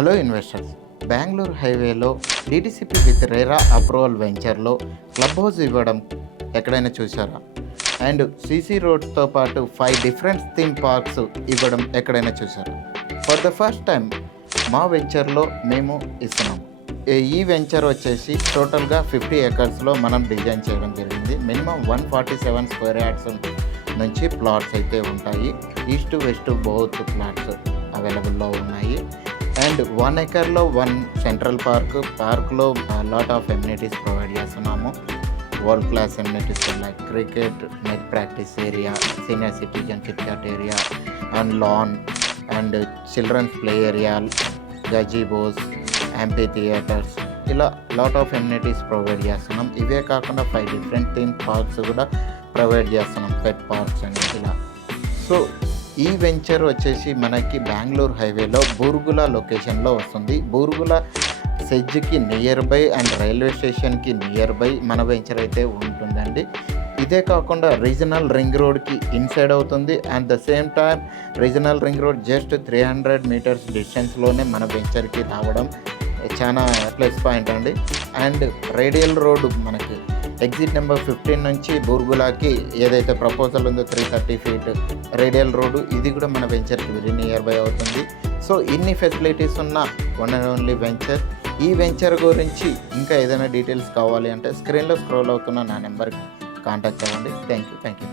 Hello investors, Bengaluru హైవేలో DTCP with RERA approval వెంచర్లో club house ఇవ్వడం ఎక్కడైనా చూసారా? అండ్ సిసి రోడ్తో పాటు 5 డిఫరెంట్ థీమ్ పార్క్స్ ఇవ్వడం ఎక్కడైనా చూసారా? ఫర్ ద ఫస్ట్ టైం మా వెంచర్లో మేము ఇస్తున్నాం. ఈ వెంచర్ వచ్చేసి టోటల్గా 50 ఏకర్స్లో మనం డిజైన్ చేయడం జరిగింది. మినిమం 147 స్క్వేర్ యార్డ్స్ నుంచి ప్లాట్స్ అయితే ఉంటాయి. ఈస్ట్ వెస్ట్ బోత్ ప్లాట్స్ అవైలబుల్లో ఉన్నాయి. అండ్ 1 ఎకర్లో 1 సెంట్రల్ పార్క్లో లాట్ ఆఫ్ ఎమ్యూనిటీస్ ప్రొవైడ్ చేస్తున్నాము. World class amenities like cricket, net practice area, senior citizen KitKat area and lawn and children's play area, gazebos, amphitheatres, ఇలా lot of amenities provide చేస్తున్నాం. ఇవే కాకుండా 5 different theme parks కూడా provide చేస్తున్నాం, pet parks అని ఇలా. So ఈ venture వచ్చేసి మనకి బెంగళూరు హైవేలో బూర్గుల లొకేషన్లో వస్తుంది. బూర్గుల సెజ్కి నియర్ బై అండ్ రైల్వే స్టేషన్కి నియర్ బై మన వెంచర్ అయితే ఉంటుందండి. ఇదే కాకుండా రీజనల్ రింగ్ రోడ్కి ఇన్సైడ్ అవుతుంది. And the same time regional ring road just 300 metres డిస్టెన్స్లోనే మన వెంచర్కి రావడం చాలా ప్లస్ పాయింట్ అండి. అండ్ రేడియల్ రోడ్ మనకి ఎగ్జిట్ నెంబర్ 15 నుంచి బూర్గులాకి ఏదైతే ప్రపోజల్ ఉందో 330 ఫీట్ రేడియల్ రోడ్డు, ఇది కూడా మన వెంచర్కి వెరీ నియర్ బై అవుతుంది. సో ఇన్ని ఫెసిలిటీస్ ఉన్న వన్ అండ్ ఓన్లీ వెంచర్. ఈ వెంచర్ గురించి ఇంకా ఏదైనా డీటెయిల్స్ కావాలి అంటే స్క్రీన్లో స్క్రోల్ అవుతున్న నా నెంబర్కి కాంటాక్ట్ అవ్వండి. Thank you.